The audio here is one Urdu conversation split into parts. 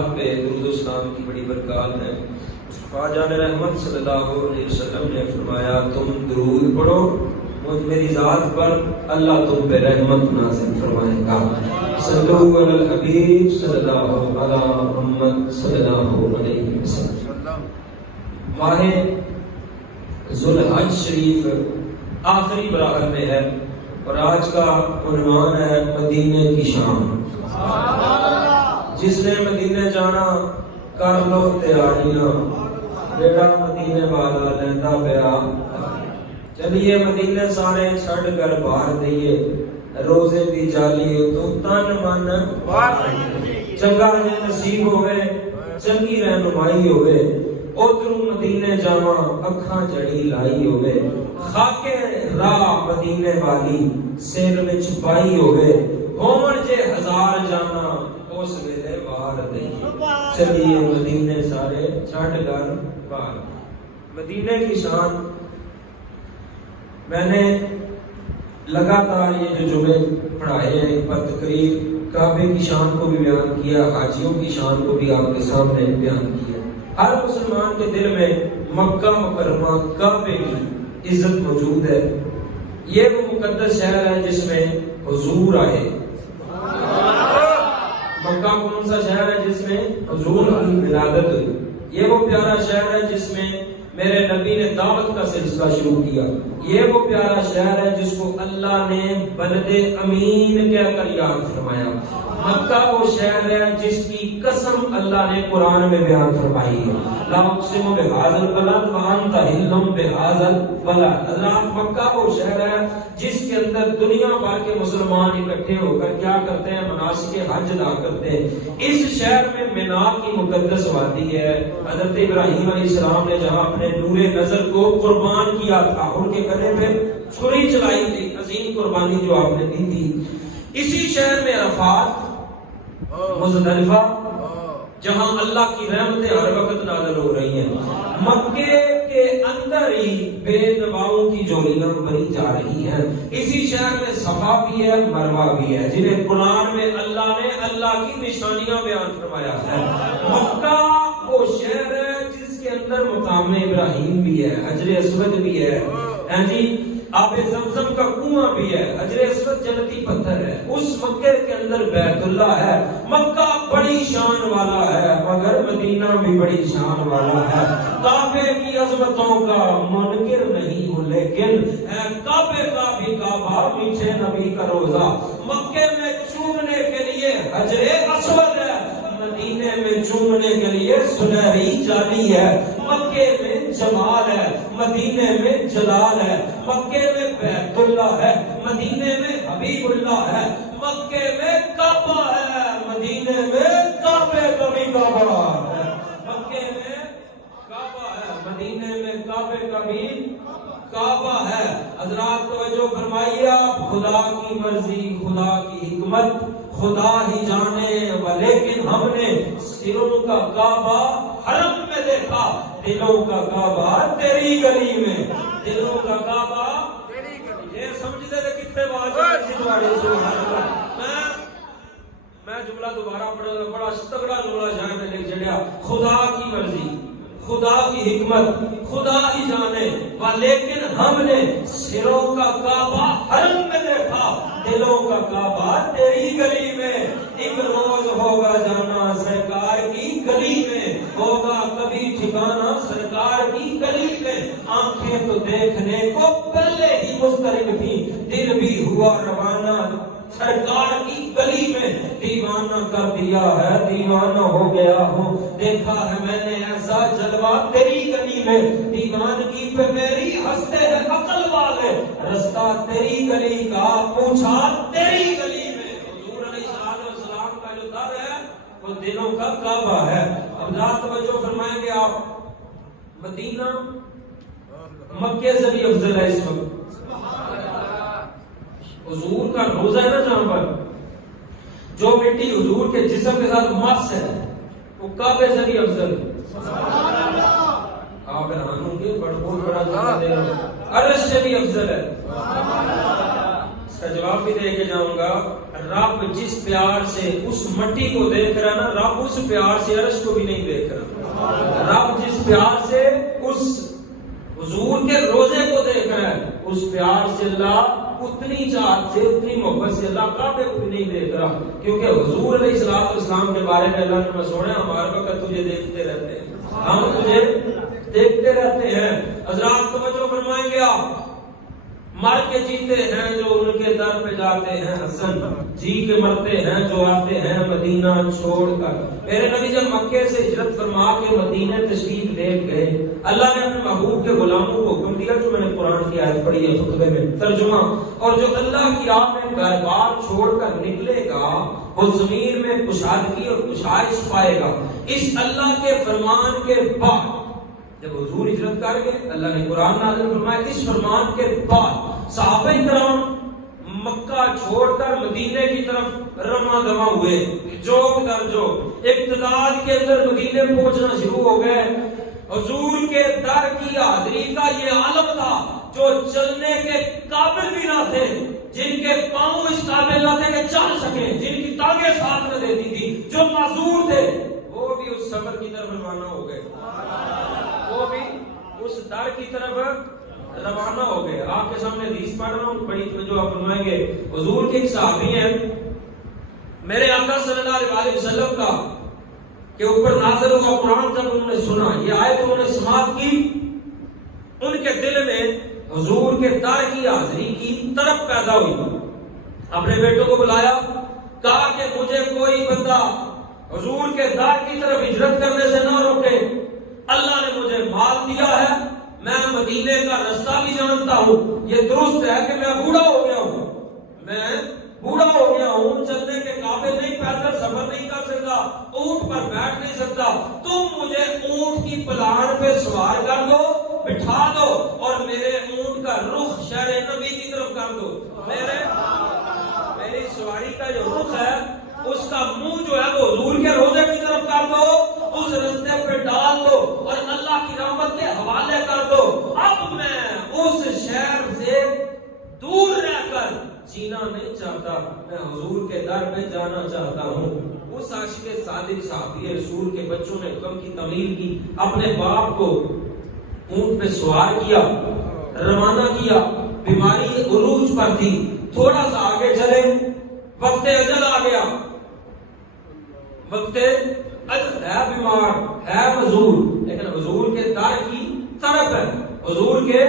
پہ درود و سلام کی بڑی برکات ہے۔ مصطفیٰ جان رحمت صلی اللہ علیہ وسلم نے فرمایا تم درود پڑھو مجھ میری ذات پر، اللہ تم پہ رحمت نازل فرمائے گا۔ صلو علی الحبیب صلی اللہ علی محمد صلی اللہ علیہ وسلم۔ ماہ ذوالحج شریف آخری براہر میں ہے اور آج کا عنوان ہے مدینے کی شان۔ جس نے مدینے جانا کر لو تیاریاں، بیڑا مدینے والا لیندا پیا۔ چلیے مدینے سارے چھڑ کر باہر دئیے، روزے دی جالی تو تن من چنگا جے نصیب ہوئے، چنگی رہنمائی ہوئے، ادھر مدینے جاواں اکھاں جڑی لائی ہوئے، خاکے راہ مدینے والی سر وچ پائی ہوئے، ہون جے ہزار جانا اس ویلے باہر دئیے۔ چلیے مدینے سارے چھڑ کر باہر۔ مدینے کی شان میں نے لگاتار یہ جو جملے پڑھائے ہیں پر تقریر کعبے کی شان کو بھی بیان کیا، حاجیوں کی شان کو بھی آپ کے سامنے بیان کیا۔ ہر مسلمان کے دل میں مکہ مکرمہ کعبے کی عزت موجود ہے۔ یہ وہ مقدس شہر ہے جس میں حضور آئے۔ مکہ کون سا شہر ہے جس میں حضور کی ولادت ہوئی؟ یہ وہ پیارا شہر ہے جس میں میرے نبی نے دعوت کا سلسلہ شروع کیا۔ یہ وہ پیارا شہر ہے جس کو اللہ نے بلد امین کہہ کر یاد فرمایا۔ مکہ وہ شہر ہے جس کی قسم اللہ نے قرآن میں بیان فرمائی ہے، لا اقسم بہذا البلد وانت حل بہذا البلد۔ حضرات مکہ وہ شہر ہے جس کے اندر دنیا بھر کے مسلمان اکٹھے ہو کر کیا کرتے ہیں؟ مناسک حج ادا کرتے ہیں۔ اس شہر میں مینا کی مقدس وادی ہے۔ حضرت ابراہیم علیہ السلام نے جہاں اپنے نور نظر کو قربان کیا تھا، ان کے گلے پہ چھری چلائی تھی، عظیم قربانی جو آپ نے دی تھی۔ اسی شہر میں عرفات، مزدلفہ، جہاں اللہ کی رحمتیں ہر وقت نازل ہو رہی ہیں۔ مکے کے اندر ہی بے نواؤں کی جوڑیاں بنی جا رہی ہیں۔ اسی شہر میں صفا بھی ہے، مروہ بھی ہے، جنہیں قرآن میں اللہ نے اللہ کی نشانیاں بیان فرمایا ہے۔ مکہ وہ شہر ہے جس کے اندر مقام ابراہیم بھی ہے، حجر اسود بھی ہے، آب زمزم کا کنواں بھی ہے، حجر اسود جنتی پتھر ہے۔ اس مکے کے اندر بیت اللہ ہے۔ مکہ بڑی شان والا ہے مگر مدینہ بھی بڑی شان والا ہے۔ کعبے کی عظمتوں کا منکر نہیں ہوں لیکن ہے کعبے کا بھی کعبہ، میٹھے نبی کا روزہ۔ مکے میں چومنے کے لیے حجر اسود ہے، مدینے میں چومنے کے لیے سنہری جالی ہے۔ مکے میں جمال ہے، مدینے میں جلال ہے۔ مکے میں بیت اللہ ہے، مدینے میں حبیب اللہ ہے۔ مکے میں کعبہ ہے، مدینے میں کعبے کا بھی کعبہ ہے۔ مکے میں کعبہ ہے، مدینے میں کعبے کا بھی کعبہ ہے۔ حضرات توجہ فرمائیے، آپ خدا کی مرضی، خدا کی حکمت خدا ہی جانے، لیکن ہم نے سروں کا کعبہ حرم میں دیکھا، دلوں کا کعبہ تیری گلی میں۔ دلوں کا کعبہ تیری گلی۔ یہ سمجھتے تھے کتنے میں جملہ دوبارہ پڑھا، بڑا تگڑا جملہ جہاں میں لکھ چڑیا، خدا کی مرضی، خدا کی حکمت خدا ہی جانے، لیکن ہم نے سروں کا کعبہ حرم میں دیکھا، دلوں کا کعبہ تیری گلی میں۔ ایک روز ہوگا جانا سرکار کی گلی میں، ہوگا کبھی ٹھکانا سرکار کی گلی میں۔ آنکھیں تو دیکھنے کو پہلے ہی مسترب تھی، دل بھی ہوا روانہ سرکار کی گلی میں۔ دیوانہ کر دیا ہے، دیوانہ ہو گیا ہوں، دیکھا ہے میں نے ایسا جلوہ تیری گلی میں۔ دیوانگی پہ میری ہنستے ہیں عقل والے، رستہ تیری گلی کا پوچھا تیری گلی میں۔ حضور علیہ السلام کا جو در ہے وہ دلوں کا کعبہ ہے۔ اب ذات توجہ فرمائیں گے آپ، مدینہ مکے سے بھی افضل ہے اس وقت۔ حضور کا روزہ ہے نا جہاں پر، جو مٹی حضور کے جسم کے ساتھ مس ہے وہ کعبے سے بھی افضل ہے۔ آپ حیران ہوں گے، بہت بڑا عرش سے بھی افضل ہے۔ اس کا جواب بھی دے کے جاؤں گا۔ رب جس پیار سے اس مٹی کو دیکھ رہا ہے نا، رب اس پیار سے عرش کو بھی نہیں دیکھ رہا. رب جس پیار سے اس حضور کے روزے کو دیکھ رہا ہے، اس پیار سے اللہ اتنی چاہت سے، اتنی محبت سے اللہ کعبے کو بھی نہیں دیکھ رہا. کیونکہ حضور علیہ الصلوۃ والسلام کے بارے میں اللہ نے سونا، ہمارے وقت تجھے دیکھتے رہتے ہیں، ہم تجھے دیکھتے رہتے ہیں. حضرات توجہ فرمائیں گے، آپ مر کے جیتے ہیں جو ان کے در پہ جاتے ہیں حسن، جی کے مرتے ہیں جو آتے ہیں مدینہ چھوڑ کر. میرے نبی جب مکے سے ہجرت فرما کے مدینہ تشریف لے گئے، اللہ نے اپنے محبوب کے غلاموں کو حکم دیا، جو میں نے قرآن کی آیت پڑھی ہے خطبے میں ترجمہ، اور جو اللہ کی راہ میں گھر بار چھوڑ کر نکلے گا وہ زمین میں کشادگی اور کشائش پائے گا. اس اللہ کے فرمان کے بعد جب حضور ہجرت کر گئے، اللہ نے قرآن نازل فرمایا. اس فرمان کے بعد صحابہ کرام مکہ چھوڑ کر مدینے کی طرف رواں دواں ہوئے، جوگ در جوگ ابتداد کے اندر مدینے پہنچنا شروع ہو گئے. حضور کے در کی حاضری کا یہ عالم تھا جو چلنے کے قابل بھی نہ تھے، جن کے پاؤں اس قابل نہ تھے کہ چل سکیں، جن کی ٹانگیں ساتھ نہ دیتی تھی، جو معذور تھے، وہ بھی اس سفر کی طرف روانہ ہو گئے، وہ بھی اس در کی طرف روانہ ہو گئے. آپ کے سامنے حدیث پڑھ رہا ہوں، بڑی توجہ آپ فرمائیں گے. حضور کے ایک صحابی ہیں، میرے آقا صلی اللہ علیہ وسلم کا کے اوپر نازل ہوا قرآن جب انہوں نے سنا، یہ آیت انہوں نے سماعت کی، ان کے دل میں حضور کے در کی حاضری کی طرف پیدا ہوئی. اپنے بیٹوں کو بلایا، کہا کہ مجھے کوئی بندہ حضور کے در کی طرف ہجرت کرنے سے نہ روکے. اللہ نے مجھے مال دیا ہے، میں مدینے کا رستہ بھی جانتا ہوں. یہ درست ہے کہ میں بوڑھا ہو گیا ہوں، میں بوڑھا ہو گیا ہوں، چلنے کے قابل نہیں، پیدل سفر نہیں کر سکتا، اونٹ پر بیٹھ نہیں سکتا. تم مجھے اونٹ کی پلان پہ سوار کر دو، بٹھا دو، اور میرے اونٹ کا رخ شہر نبی کی طرف کر دو. میری سواری کا جو رخ ہے اس کا منہ جو ہے وہ حضور کے روزے کی طرف کر دو، اس رستے پہ ڈال دو اور اللہ کی رحمت کے حوالے کر دو. اب میں اس شہر سے دور رہ کر جینا نہیں چاہتا، میں حضور کے در پہ جانا چاہتا ہوں. اس عاشق صادق صحابی رسول کے بچوں نے حکم کی تعمیل کی، اپنے باپ کو اونٹ پہ سوار کیا، روانہ کیا. بیماری عروج پر تھی، تھوڑا سا آگے چلے، وقت اجل آ گیا. وقت اجل ہے، بیمار ہے، مزور، لیکن حضور کے در کی طرف ہے، حضور کے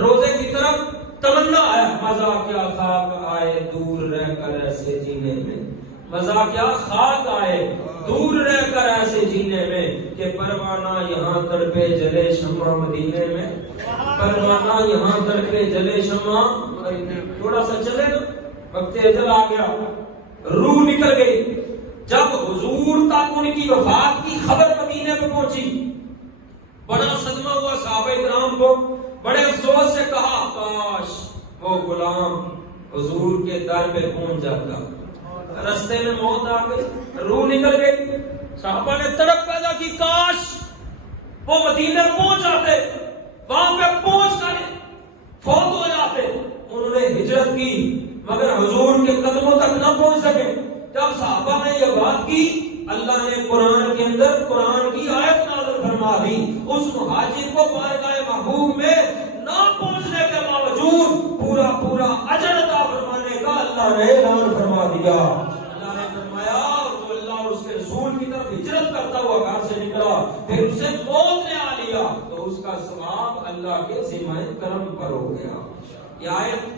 روزے کی طرف تمنا ہے. مزہ کیا خاک آئے دور رہ کر ایسے جینے میں، مزہ کیا خاک آئے دور رہ کر ایسے جینے میں، کہ پروانہ یہاں تڑپے جلے شمع مدینے میں، پروانہ یہاں تڑپے جلے شمع. تھوڑا سا چلے نا، وقت اجل آ گیا، روح نکل گئی. جب حضور تک ان کی وفات کی خبر مدینے میں پہنچی، بڑا صدمہ ہوا صحابہ کرام کو. بڑے افسوس سے کہا کاش وہ غلام حضور کے در پہ پہنچ جاتا. رستے میں موت آ گئی، روح نکل گئی. صحابہ نے تڑپ پیدا کی، کاش وہ مدینے پہنچ جاتے، وہاں پہ پہنچ کر فوت ہو جاتے. انہوں نے ہجرت کی مگر حضور کے قدموں تک نہ پہنچ سکے. جب صحابہ نے یہ بات کی، اللہ نے قرآن کے اندر قرآن کی آیت نازل فرما دی. اس مہاجر کو بارگاہ محبوب میں نہ پہنچنے کے باوجود پورا پورا اجر عطا فرمانے کا اللہ نے اعلان فرما دیا. اللہ نے فرمایا جو اللہ اور اس کے رسول کی طرف ہجرت کرتا ہوا گھر سے نکلا، پھر اسے موت نے آ لیا، تو اس کا ثواب اللہ کے ذمہ کرم پر ہو گیا. یہ آیت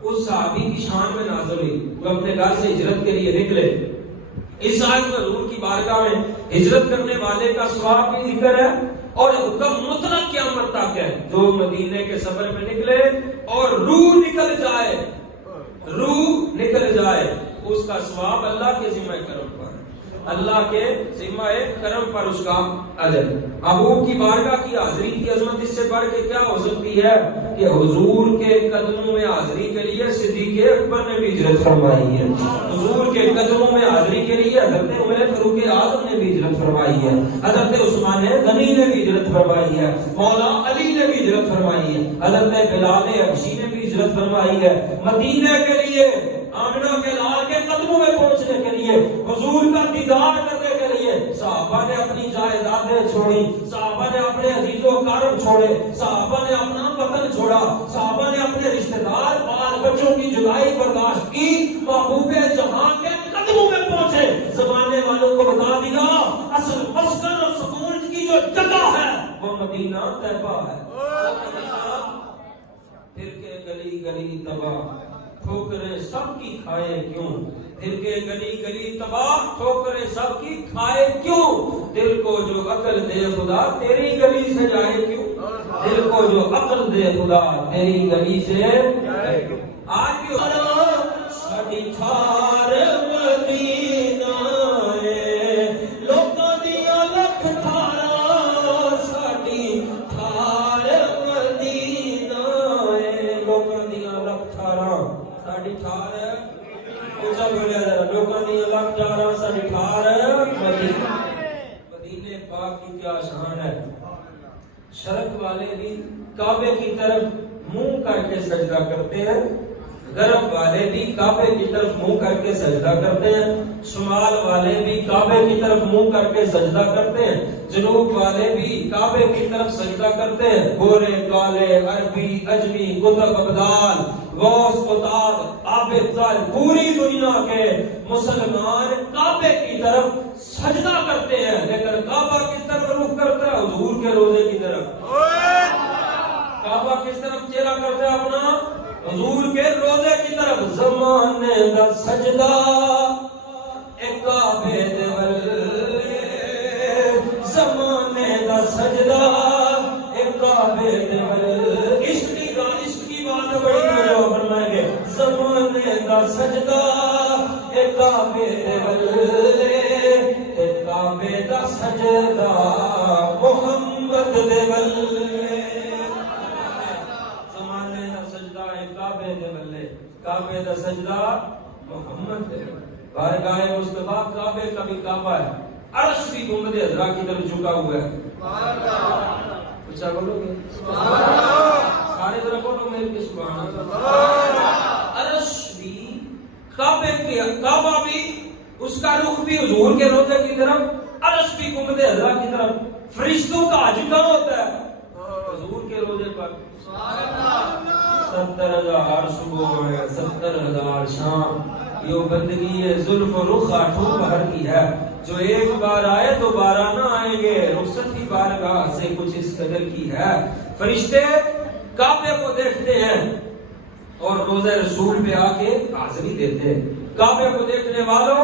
اس صحابی کی شان میں نازل ہوئی جو اپنے گھر سے ہجرت کے لیے نکلے. اس آیت میں حضور کی بارگاہ میں ہجرت کرنے والے کا ثواب بھی ذکر ہے، اور حکم مطلق قیامت تک ہے. جو مدینے کے سفر میں نکلے اور روح نکل جائے، روح نکل جائے، اس کا ثواب اللہ کے ذمہ کرم پر، اللہ کے ذمہ کرم پر اس کا اجر. محبوب کی بارگاہ کی حاضری کی عظمت اس سے بڑھ کے کیا ہو سکتی ہے کہ حضور کے قدموں میں حاضری کے لیے صدیق اکبر نے بھی ہجرت فرمائی ہے. حضور کے قدموں میں حاضری کے لیے حضرت عمر فاروق اعظم نے بھی ہجرت فرمائی ہے، حضرت عثمان غنی نے بھی ہجرت فرمائی ہے، مولا علی نے بھی ہجرت فرمائی ہے، حضرت بلال حبشی نے بھی ہجرت فرمائی ہے. مدینے کے لیے آمنہ کے لال کے قدموں میں پہنچنے کے لیے، حضور کا دیدار کرنے کے لیے صحابہ نے اپنی جائیدادیں چھوڑی، صحابہ نے اپنے عزیز و اقارب چھوڑے، صحابہ نے اپنا وطن چھوڑا، صحابہ نے اپنے رشتہ دار بال بچوں کی جدائی برداشت کی، محبوب جہاں کے قدموں میں پہنچے، زمانے والوں کو بتا دیا اصل مسکن اور سکون کی جو جگہ ہے وہ مدینہ طیبہ ہے۔ پھر کے گلی گلی تباہ ٹھوکریں سب کی کھائے کیوں، پھر کے گلی گلی تباہ ٹھوکریں سب کی کھائے کیوں، دل کو جو عقل دے خدا تیری گلی سے جائے کیوں، دل کو جو عقل دے خدا تیری گلی سے جائے کیوں۔ آج بھی ساڈی تھار مدینہ ہے، لوکاں دیاں لکھ تھاراں ساڈی تھار مدینہ ہے، لوکاں دیاں لکھ تھاراں ساڈی تھار ہے، اونچا بولیا ذرا، لوکاں دیاں لکھ تھاراں ساڈی تھار مدینہ۔ مدینے پاک کی کیا شان ہے، شرق والے بھی کعبے کی طرف منہ کر کے سجدہ کرتے ہیں، غرب والے بھی کعبے کی طرف منہ کر کے سجدہ کرتے ہیں، شمال والے بھی کعبے کی طرف منہ کر کے سجدہ کرتے ہیں، جنوب والے بھی کعبے کی طرف سجدہ کرتے ہیں، گورے کالے عربی اجمی قطب ابدال غوث قطاب عابد زال پوری دنیا کے مسلمان کعبے کی طرف سجدہ کرتے ہیں، لیکن کعبہ کس طرف رخ کرتا ہے؟ حضور کے روضے کی طرف۔ کعبہ کس طرف چہرہ کرتا ہے اپنا؟ حضور کے روضے کی طرف۔ زمانے دا سجدہ ایک کعبے دے ولے، زمانے دا سجدہ ایک کعبے دے ولے، عشق کی بات بڑی جو فرمائیں گے، زمانے دا سجدہ ایک کعبے دے ولے، ایک کعبے دا سجدہ محمد دے ولے، کعبے دا سجدہ محمد ہے، بارگاہ مصطفیٰ کعبے کا بھی کعبہ ہے، عرش بھی گنبد عذرا کی طرف جھکا ہوا ہے۔ اچھا بولو گے سارے ذرا بولو میرے کے سبحان اللہ۔ عرش بھی کعبہ بھی اس کا رخ بھی حضور کے روضے کی طرف، عرش بھی گنبد عذرا کی طرف۔ فرشتوں کا حج کہاں ہوتا ہے؟ حضور کے روضے پر۔ 70,000 صبح ہے، 70,000 شام، یہ بندگی ہے زلف و رخ آٹھوں بہر کی ہے، جو ایک بار آئے دوبارہ نہ آئیں گے، رخصت کی بارگاہ سے کچھ اس قدر کی ہے۔ فرشتے کعبے کو دیکھتے ہیں اور روضہ رسول پہ آ کے حاضری دیتے ہیں۔ کعبے کو دیکھنے والوں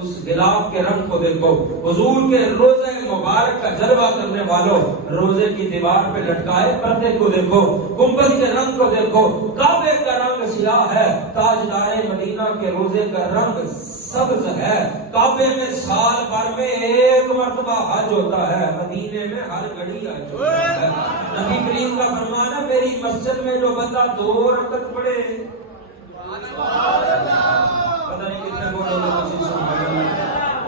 اس غلاف کے رنگ کو دیکھو، حضور کے روزے مبارک کا جلوہ کرنے والوں روزے کی دیوار پہ لٹکائے پردے کو دیکھو، گنبد کے رنگ کو دیکھو، کعبے کا رنگ سیاہ ہے، تاجدار مدینہ کے روزے کا رنگ سبز ہے۔ کعبے میں سال بھر میں ایک مرتبہ حج ہوتا ہے، مدینے میں ہر گھڑی حج ہوتا ہے۔ نبی کریم کا فرمان ہے میری مسجد میں جو بندہ 2 رکعت پڑھے، پتہ نہیں کتنے بولو گے،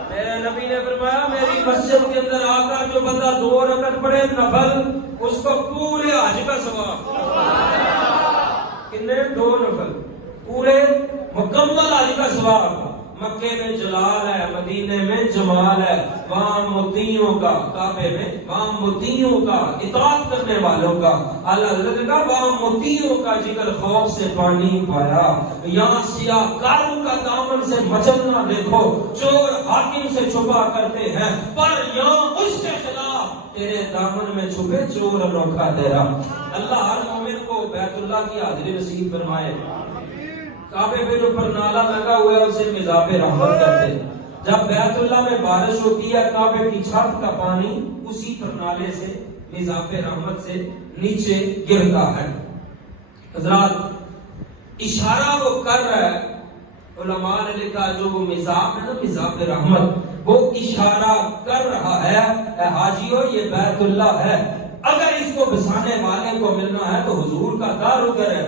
میرے نبی نے فرمایا میری مسجد کے اندر آ کر جو بندہ 2 رکعت پڑھے نفل، اس کو پورے حج کا ثواب۔ کتنے؟ 2 نفل، پورے مکمل حج کا ثواب۔ مکے میں جلال ہے، مدینے میں جمال ہے، وہاں مطیعوں کا، کعبے میں وہاں مطیعوں کا، اطاعت کرنے والوں کا، اللہ کا وہاں مطیعوں کا جگر خوف سے پانی پایا۔ یہاں سیاہ کاروں کا دامن سے مچلنا دیکھو، چور حاکم سے چھپا کرتے ہیں، پر یہاں اس کے خلاف تیرے دامن میں چھپے چور انوکھا تیرا۔ اللہ ہر مومن کو بیت اللہ کی حاضری نصیب فرمائے۔ کعبے پہ جو پرنالا لگا ہوا ہے اسے مزاب رحمت کہتے ہیں۔ جب بیت اللہ میں بارش ہوتی ہے کعبے کی چھت کا پانی اسی پرنالے سے مزاب رحمت سے نیچے گرتا ہے۔ حضرات اشارہ وہ کر رہا ہے، علماء نے لکھا جو وہ مزاب ہے نا، مزاب رحمت، وہ اشارہ کر رہا ہے اے حاجیو یہ بیت اللہ ہے، اگر اس کو بسانے والے کو ملنا ہے تو حضور کا دار ادھر ہے،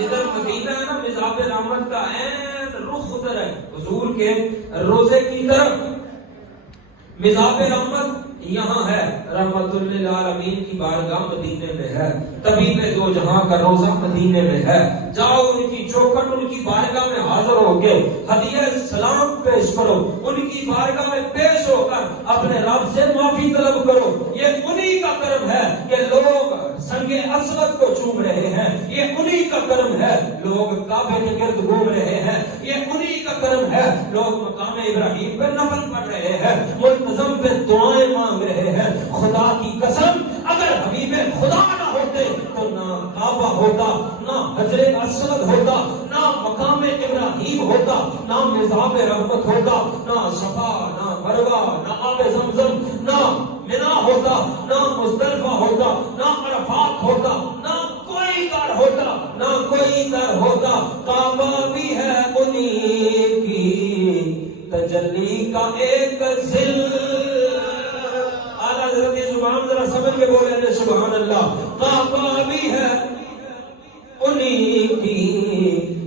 ادھر مدینہ ہے نا، مزاب رحمت کا عین رخ ادھر ہے حضور کے روزے کی طرف۔ مزاب رحمت یہاں ہے، رحمت للعالمین کی بارگاہ مدینے میں ہے، طبیب دو جہاں کا روزہ مدینے میں ہے۔ جاؤ ان کی چوکھٹ، ان کی بارگاہ میں حاضر ہو کے ہدیہ سلام پیش کرو، ان کی بارگاہ میں پیش ہو کر اپنے رب سے معافی طلب کرو۔ یہ انہی کا کرم ہے کہ لوگ سنگ اسود کو چوم رہے ہیں، یہ انہی کا کرم ہے لوگ کعبے کے گرد گھوم رہے ہیں، یہ انہی کا کرم ہے لوگ مقام ابراہیم پہ نفل پڑھ رہے ہیں، منتظم پہ دعائیں مانگ رہے ہیں۔ خدا کی قسم اگر حبیب خدا نہ ہوتے تو نہ کعبہ ہوتا، نہ حجر اسود ہوتا، نہ مقام ابراہیم ہوتا، نہ مزاب رحمت ہوتا، نہ صفا، نہ مروہ، نہ آب زمزم، نہ منا ہوتا، نہ مزدلفہ ہوتا، نہ عرفات ہوتا، نہ کوئی در ہوتا، نہ کوئی در ہوتا۔ کعبہ بھی ہے انہی کی تجلی کا ایک ذل۔ اعلیٰ حضرت زبان ذرا سمجھ کے بولے سبحان اللہ۔ کعبہ بھی ہے انہی کی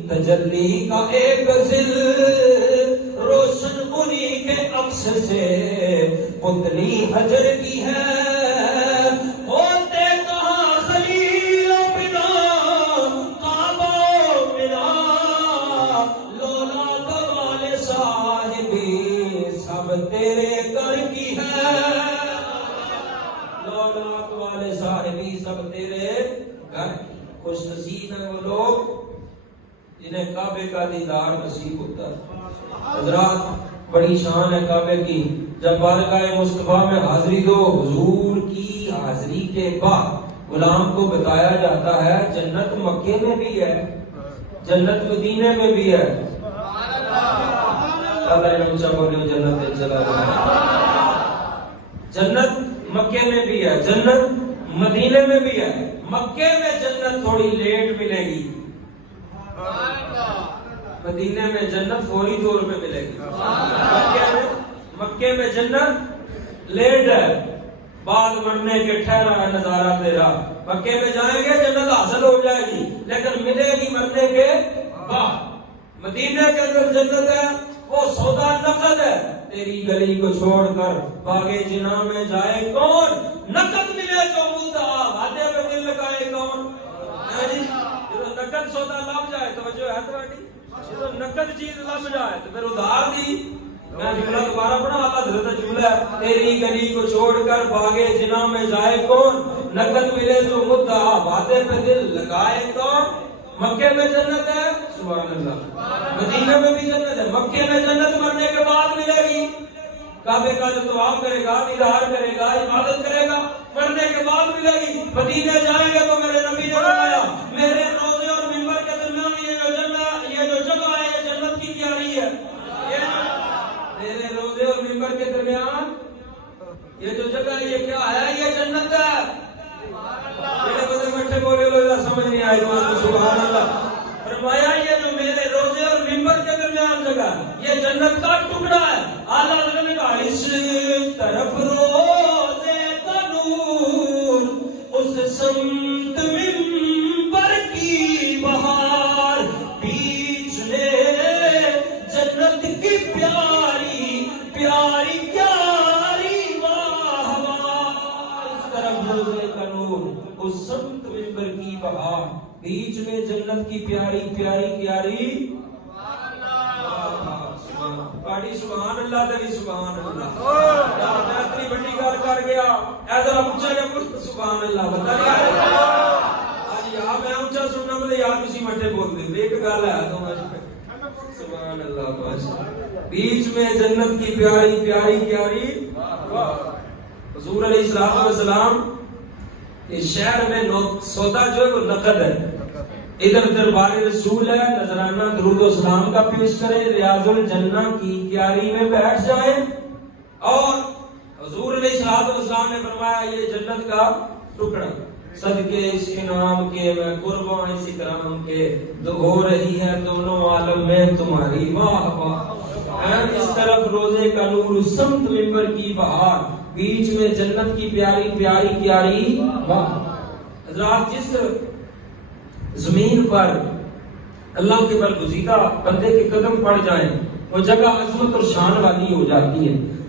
تجلی کا ایک ذل، روشن انہی کے عکس سے پتلی حجر کی ہے۔ ہوتے کہاں خلیل و بنا کعبہ و بنا، لولا کمال صاحبی سب تیرے گھر کی ہے، لولا کمال صاحبی سب تیرے گھر۔ خوش نصیب ہیں وہ لوگ جنہیں کعبے کا دیدار نصیب ہوتا ہے۔ حضرات بڑی شان ہے کعبے کی، جب بارگاہ مصطفیٰ میں حاضری دو، حضور کی حاضری کے بعد غلام کو بتایا جاتا ہے جنت مکے میں بھی ہے، جنت مدینے میں بھی ہے۔ اللہ اونچا بولے جنت چلا جائے۔ جنت مکے میں بھی ہے، جنت مدینے میں بھی ہے۔ مکے میں جنت تھوڑی لیٹ ملے گی، مدینے میں جنت فوری طور پہ ملے گی۔ مکے میں جنت لیٹ ہے، بعد مرنے کے ٹھہرا ہے نظارہ تیرا۔ مکے میں جائیں گے جنت حاصل ہو جائے گی لیکن ملے گی مرنے کے بعد۔ مدینے کے اندر جنت ہے، وہ سودا نقد ہے۔ تیری گلی کو چھوڑ کر باغے جناح میں جائے کون؟ نقد ملے جو مدعا، وعدے پہ دل لگائے کون؟ نقد سودا لب جائے، توجہ ہے تمہاری؟ جب نقد چیز لب جائے تو پھر ادھار دی۔ میں جملہ دوبارہ پڑھا، اعلیٰ حضرت جملہ ہے، تیری گلی کو چھوڑ کر باغے جناح میں جائے کون؟ نقد ملے جو مدعا، وعدے پہ دل لگائے کون؟ مکے میں جنت ہے، سبحان اللہ۔ مدینہ میں بھی جنت ہے، مکے میں جنت مرنے کے بعد ملے گی۔ کعبے کا جو طواف کرے گا، دیدار کرے گا، عبادت کرے گا، مرنے کے بعد ملے گی۔ مدینے جائیں گے تو میرے نبی نے فرمایا میرے روضے اور منبر کے درمیان یہ جو جگہ ہے یہ جنت کی تیاری ہے۔ میرے روضے اور منبر کے درمیان یہ جو جگہ ہے یہ کیا ہے؟ یہ جنت ہے۔ میرے بڑے بچے بولے لوگ سمجھ نہیں آئے تو سبحان اللہ۔ فرمایا یہ جو میرے روضے اور منبر کے درمیان جگہ یہ جنت کا ٹکڑا ہے۔ اعلیٰ حضرت نے کہا اس طرف روضے کا نور، اس سمت منبر کی بہار، بیچ میں جنت کی پیاری پیاری پیاری واہ واہ۔ اس طرف روضے کا نور، اس سمت منبر کی بہار، بیچ میں جنت کی پیاری پیاری پیاری باڑی۔ سبحان اللہ تیری سبحان اللہ۔ میں اتنی بڑی گل کر گیا، ایسا پوچھا جا کچھ سبحان اللہ بتا نہیں آج یا میں اونچا سننا مطلب یا کسی مٹے بول دے ایک گل ہے تو سبحان اللہ۔ بیچ میں جنت کی پیاری پیاری پیاری۔ حضور علیہ الصلوۃ والسلام اس شہر میں سودا جو ہے وہ نقد ہے۔ ادھر دربار رسول ہے، نذرانہ درود و سلام کا پیش کرے، ریاض الجنہ کی کیاری میں بیٹھ جائے، اور حضور علیہ الصلوۃ والسلام نے فرمایا یہ جنت کا ٹکڑا، صدقے اس انعام کے میں قربان اس اکرام کے، ہو رہی ہے دونوں عالم میں تمہاری واہ واہ۔ اس طرف روزے کا نور، سمت منبر کی بہار، بیچ میں جنت کی پیاری پیاری پیاری واہ۔ حضرات جس زمین پر اللہ کے برگزیدہ بندے کے قدم پڑ جائیں وہ جگہ عظمت اور شان والی ہو جاتی ہے۔